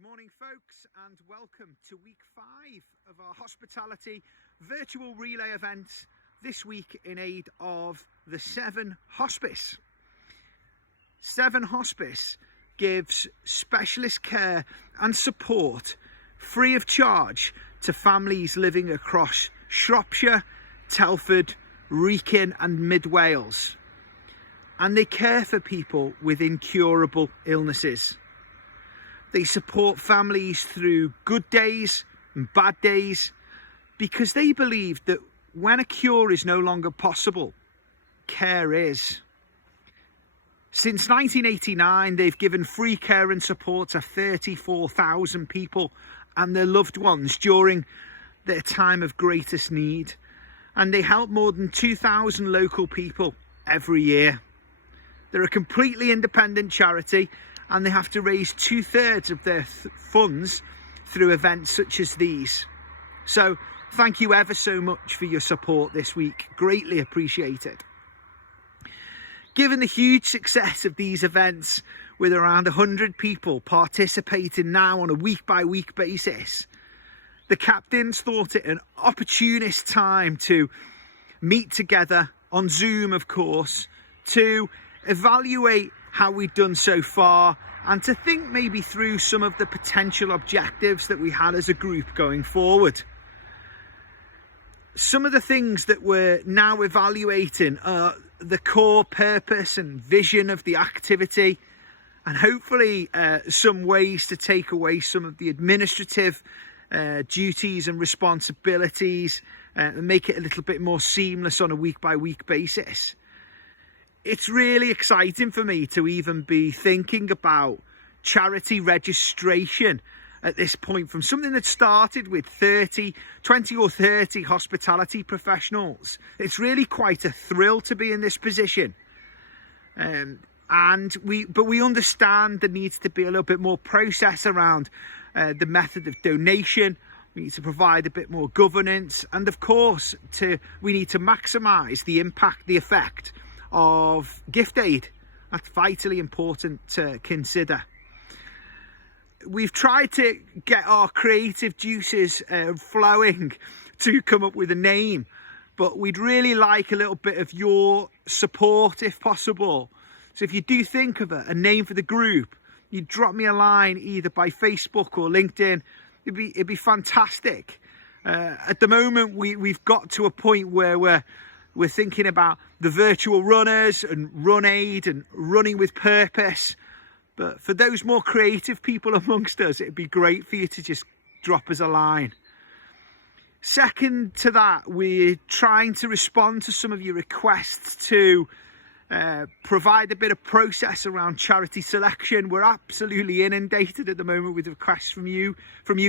Good morning, folks, and welcome to week 5 of our hospitality virtual relay event this week in aid of the Severn Hospice. Severn Hospice gives specialist care and support free of charge to families living across Shropshire, Telford, Wrekin and Mid Wales, and they care for people with incurable illnesses. They support families through good days and bad days because they believe that when a cure is no longer possible, care is. Since 1989, they've given free care and support to 34,000 people and their loved ones during their time of greatest need. And they help more than 2,000 local people every year. They're a completely independent charity, and they have to raise 2/3 of their funds through events such as these. So thank you ever so much for your support this week. Greatly appreciated. Given the huge success of these events, with around 100 people participating now on a week-by-week basis, the captains thought it an opportunist time to meet together on Zoom, of course, to evaluate how we've done so far and to think maybe through some of the potential objectives that we had as a group going forward. Some of the things that we're now evaluating are the core purpose and vision of the activity, and hopefully some ways to take away some of the administrative duties and responsibilities and make it a little bit more seamless on a week-by-week basis. It's really exciting for me to even be thinking about charity registration at this point, from something that started with 20 or 30 hospitality professionals. It's really quite a thrill to be in this position. But we understand there needs to be a little bit more process around the method of donation. We need to provide a bit more governance, and of course we need to maximise the impact, the effect of gift aid. That's vitally important to consider. We've tried to get our creative juices flowing to come up with a name, but we'd really like a little bit of your support if possible. So if you do think of a name for the group, you drop me a line either by Facebook or LinkedIn. It'd be fantastic. At the moment we've got to a point where we're thinking about the virtual runners and run aid and running with purpose. But for those more creative people amongst us, it'd be great for you to just drop us a line. Second to that, we're trying to respond to some of your requests to provide a bit of process around charity selection. We're absolutely inundated at the moment with requests from you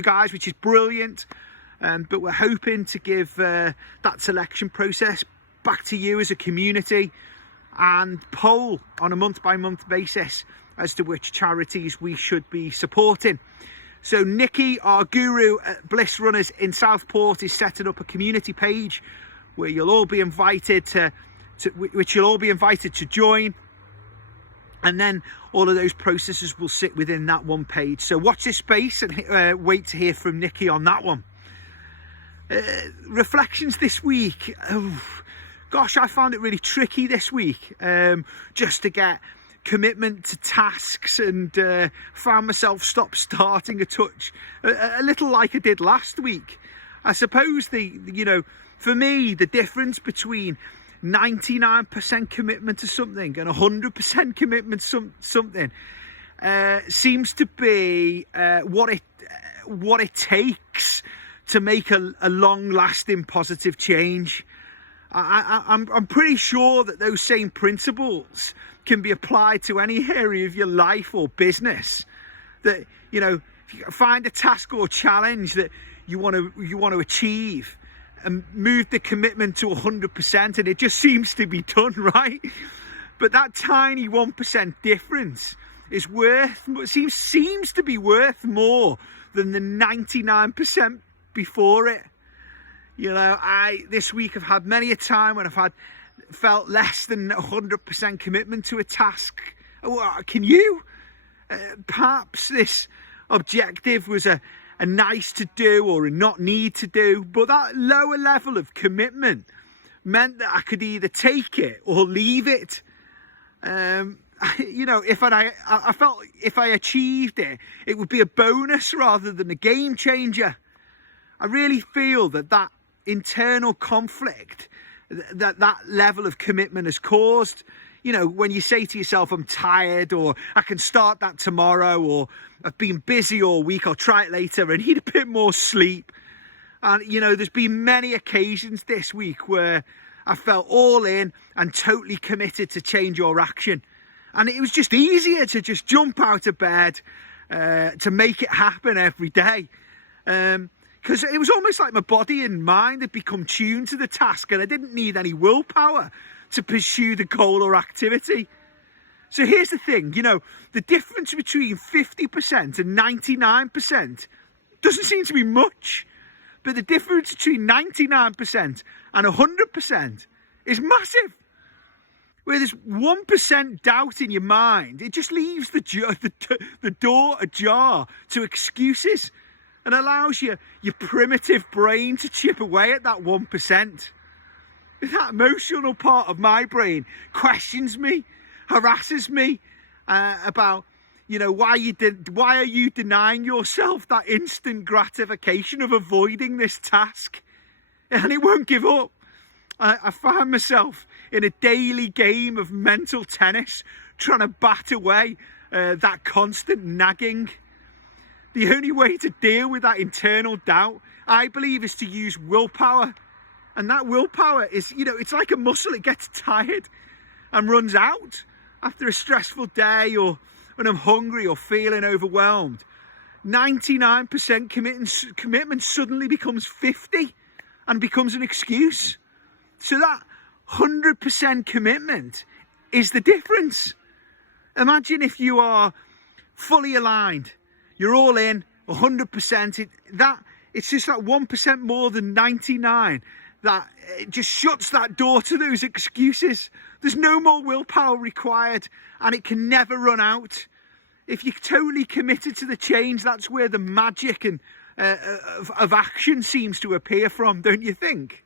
guys, which is brilliant. But we're hoping to give that selection process back to you as a community and poll on a month-by-month basis as to which charities we should be supporting. So Nikki, our guru at Bliss Runners in Southport, is setting up a community page where you'll all be invited to join, and then all of those processes will sit within that one page. So watch this space and wait to hear from Nikki on that one. Reflections this week. Gosh, I found it really tricky this week just to get commitment to tasks, and found myself starting a touch a little like I did last week. I suppose for me, the difference between 99% commitment to something and 100% commitment to something seems to be what it takes to make a long-lasting positive change. I'm pretty sure that those same principles can be applied to any area of your life or business. That, if you find a task or challenge that you want to achieve, and move the commitment to 100%, and it just seems to be done, right? But that tiny 1% difference is seems to be worth more than the 99% before it. This week I've had many a time when I've felt less than 100% commitment to a task. Can you? Perhaps this objective was a nice to do or a not need to do, but that lower level of commitment meant that I could either take it or leave it. You know, I felt if I achieved it, it would be a bonus rather than a game changer. I really feel that internal conflict, that level of commitment has caused, you know, when you say to yourself, I'm tired, or I can start that tomorrow, or I've been busy all week, I'll try it later, I need a bit more sleep. And, you know, there's been many occasions this week where I felt all in and totally committed to change or action. And it was just easier to just jump out of bed, to make it happen every day. Because it was almost like my body and mind had become tuned to the task, and I didn't need any willpower to pursue the goal or activity. So here's the thing, you know, the difference between 50% and 99% doesn't seem to be much. But the difference between 99% and 100% is massive. Where there's 1% doubt in your mind, it just leaves the door ajar to excuses and allows your primitive brain to chip away at that 1%. That emotional part of my brain questions me, harasses me about, you know, why are you denying yourself that instant gratification of avoiding this task? And it won't give up. I find myself in a daily game of mental tennis, trying to bat away that constant nagging. The only way to deal with that internal doubt, I believe, is to use willpower. And that willpower is, you know, it's like a muscle. It gets tired and runs out after a stressful day, or when I'm hungry or feeling overwhelmed. 99% commitment suddenly becomes 50 and becomes an excuse. So that 100% commitment is the difference. Imagine if you are fully aligned, you're all in, 100%. It's just that 1% more than 99 that it just shuts that door to those excuses. There's no more willpower required, and it can never run out. If you're totally committed to the change, that's where the magic and of action seems to appear from, don't you think?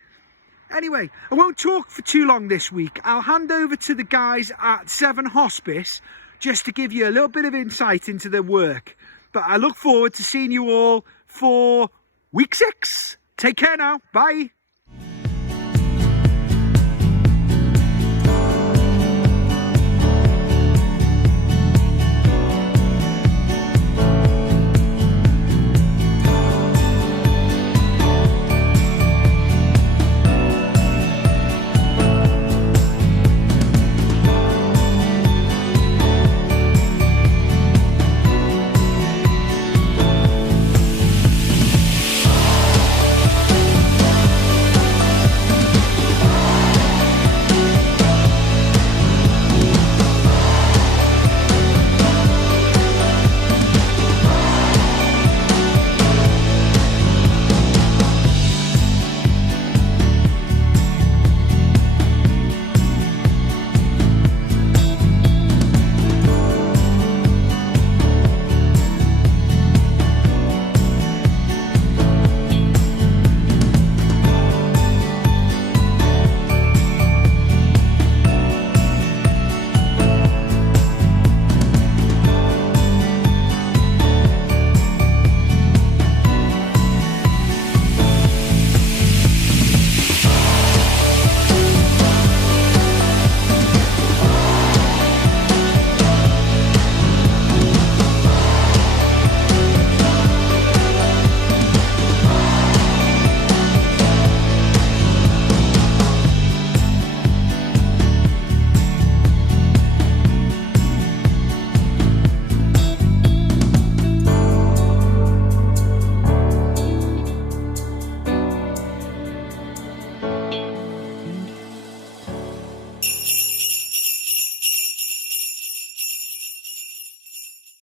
Anyway, I won't talk for too long this week. I'll hand over to the guys at Severn Hospice just to give you a little bit of insight into their work. But I look forward to seeing you all for week 6. Take care now. Bye.